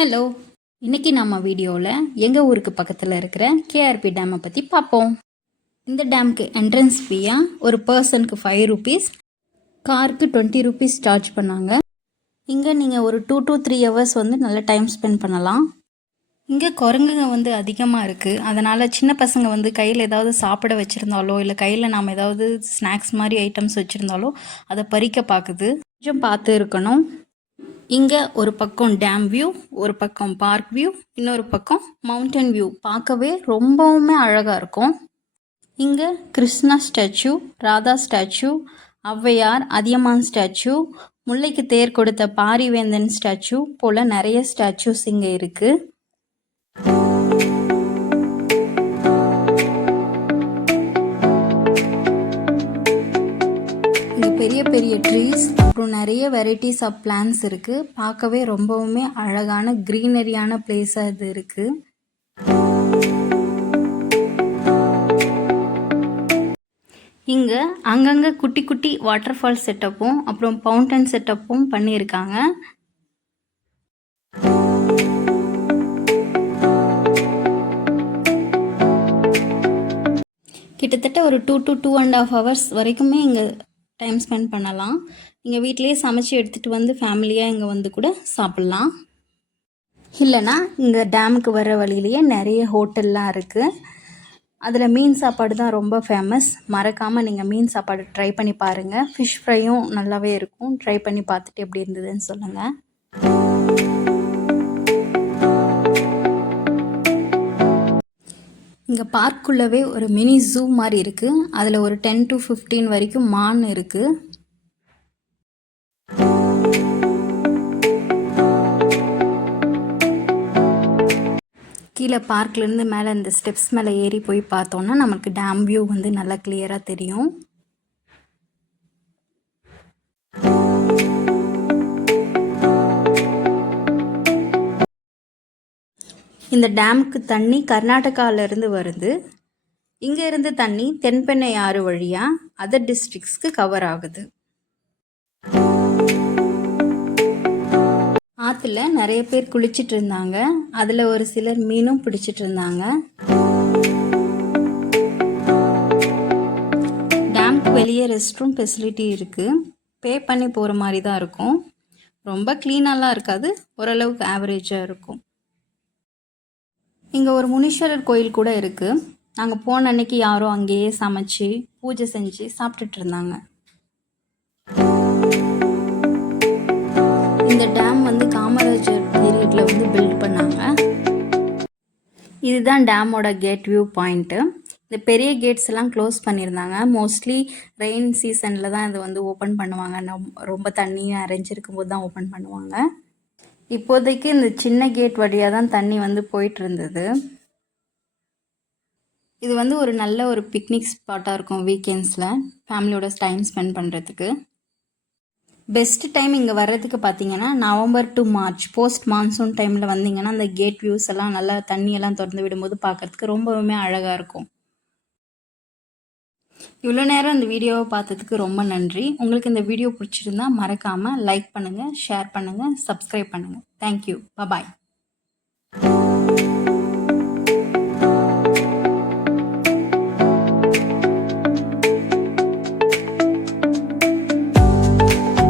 Hello, இன்னைக்கு நம்ம வீடியோவில் எங்கள் ஊருக்கு பக்கத்தில் இருக்கிற கேஆர்பி டேமை பற்றி பார்ப்போம். இந்த டேமுக்கு என்ட்ரன்ஸ் ஃபீயாக ஒரு பர்சனுக்கு 5 ரூபீஸ், காருக்கு 20 ரூபீஸ் சார்ஜ் பண்ணாங்க. இங்கே நீங்கள் ஒரு 2 to 3 ஹவர்ஸ் நல்ல டைம் ஸ்பெண்ட் பண்ணலாம். இங்கே குரங்குங்க அதிகமாக இருக்குது. அதனால் சின்ன பசங்க கையில் ஏதாவது சாப்பிட வச்சுருந்தாலோ இல்லை கையில் நாம் ஏதாவது ஸ்நாக்ஸ் மாதிரி ஐட்டம்ஸ் வச்சுருந்தாலோ அதை பறிக்க பார்க்குது. கொஞ்சம் பார்த்து இருக்கணும். இங்கே ஒரு பக்கம் டேம் வியூ, ஒரு பக்கம் பார்க் வியூ, இன்னொரு பக்கம் மவுண்டன் வியூ. பார்க்கவே ரொம்பவுமே அழகாக இருக்கும். இங்கே Krishna statue, Radha statue, Avvaiyar, Athiyaman statue, முல்லைக்கு தேர் கொடுத்த பாரிவேந்தன் ஸ்டாச்சு போல் நிறைய ஸ்டாச்சுஸ் இங்கே இருக்குது. பெரிய பெரிய ட்ரீஸ், அப்புறம் நிறைய வெரைட்டிஸ் ஆஃப் பிளான்ஸ் இருக்குது. பார்க்கவே ரொம்பவுமே அழகான க்ரீனரியான பிளேஸாக இது இருக்குது. இங்கே அங்கங்கே குட்டி குட்டி வாட்டர் ஃபால் செட்டப்பும் அப்புறம் ஃபவுண்டன் செட்டப்பும் பண்ணியிருக்காங்க. கிட்டத்தட்ட ஒரு 2 to 2.5 hours வரைக்குமே இங்கே டைம் ஸ்பெண்ட் பண்ணலாம். நீங்கள் வீட்டிலேயே சமைச்சு எடுத்துகிட்டு ஃபேமிலியாக இங்கே கூட சாப்பிட்லாம். இல்லைனா இங்கே டேமுக்கு வர வழியிலேயே நிறைய ஹோட்டல்லாம் இருக்குது. அதில் மீன் சாப்பாடு தான் ரொம்ப ஃபேமஸ். மறக்காமல் நீங்கள் மீன் சாப்பாடு ட்ரை பண்ணி பாருங்கள். ஃபிஷ் ஃப்ரையும் நல்லாவே இருக்கும். ட்ரை பண்ணி பார்த்துட்டு எப்படி இருந்ததுன்னு சொல்லுங்கள். இங்கே பார்க்குள்ளவே ஒரு மினி ஜூ மாதிரி இருக்குது. அதில் ஒரு 10 to 15 வரைக்கும் மான் இருக்குது. கீழே பார்க்லேருந்து மேலே இந்த ஸ்டெப்ஸ் மேலே ஏறி போய் பார்த்தோன்னா நமக்கு டேம் வியூ நல்லா கிளியராக தெரியும். இந்த டேமுக்கு தண்ணி கர்நாடகாவிலேருந்து வருது. இங்கே இருந்து தண்ணி தென்பெண்ணை ஆறு வழியாக அதர் டிஸ்ட்ரிக்ஸ்க்கு கவர் ஆகுது. ஆற்றுல நிறைய பேர் குளிச்சிட்டு இருந்தாங்க. அதில் ஒரு சிலர் மீனும் பிடிச்சிட்டு இருந்தாங்க. டேமுக்கு வெளியே ரெஸ்ட் ரூம் ஃபெசிலிட்டி இருக்குது. பே பண்ணி போகிற மாதிரி தான் இருக்கும். ரொம்ப க்ளீனாலாம் இருக்காது, ஓரளவுக்கு ஆவரேஜாக இருக்கும். இங்கே ஒரு முனீஸ்வரர் கோயில் கூட இருக்குது. நாங்கள் போன அன்னைக்கு யாரோ அங்கேயே சமைச்சு பூஜை செஞ்சு சாப்பிட்டுட்டு இருந்தாங்க. இந்த டேம் காமராஜர் பீரியடில் பில்ட் பண்ணாங்க. இதுதான் டேமோட கேட் வியூ பாயிண்ட்டு. இந்த பெரிய கேட்ஸ் எல்லாம் க்ளோஸ் பண்ணியிருந்தாங்க. மோஸ்ட்லி ரெயின் சீசனில் தான் இது ஓப்பன் பண்ணுவாங்க. ரொம்ப தண்ணி அரைஞ்சிருக்கும் போது தான் ஓப்பன் பண்ணுவாங்க. இப்போதைக்கு இந்த சின்ன கேட் வழியாக தான் தண்ணி போயிட்டு இருந்தது. இது ஒரு நல்ல ஒரு பிக்னிக் ஸ்பாட்டாக இருக்கும். வீக்கெண்ட்ஸில் ஃபேமிலியோட டைம் ஸ்பெண்ட் பண்ணுறதுக்கு பெஸ்ட் டைம். இங்கே வர்றதுக்கு பார்த்தீங்கன்னா November to March, post monsoon டைமில் வந்தீங்கன்னா அந்த கேட் வியூஸ் எல்லாம் நல்லா தண்ணியெல்லாம் திறந்து விடும்போது பார்க்குறதுக்கு ரொம்பவுமே அழகாக இருக்கும். இவ்வளோ நேரம் இந்த வீடியோவை பார்த்ததுக்கு ரொம்ப நன்றி. உங்களுக்கு இந்த வீடியோ பிடிச்சிருந்தா மறக்காமல் லைக் பண்ணுங்கள், ஷேர் பண்ணுங்கள், சப்ஸ்கிரைப் பண்ணுங்கள். தேங்க்யூ. பாய்.